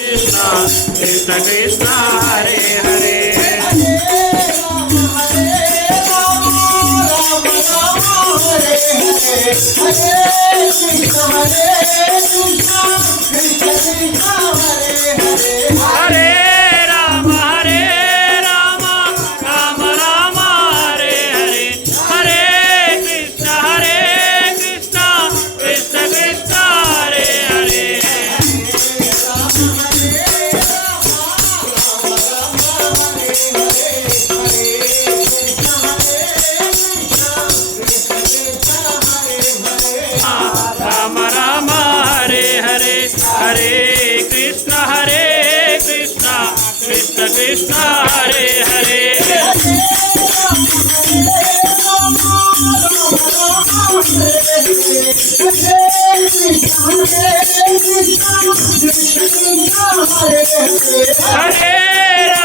Krishna Krishna Hare Hare Hare Ram Ram Ram Hare Hare Hare Krishna Krishna Krishna Krishna Hare Hare Ram Ram Hare Hare Hare Krishna Krishna Krishna Hare Hare Hare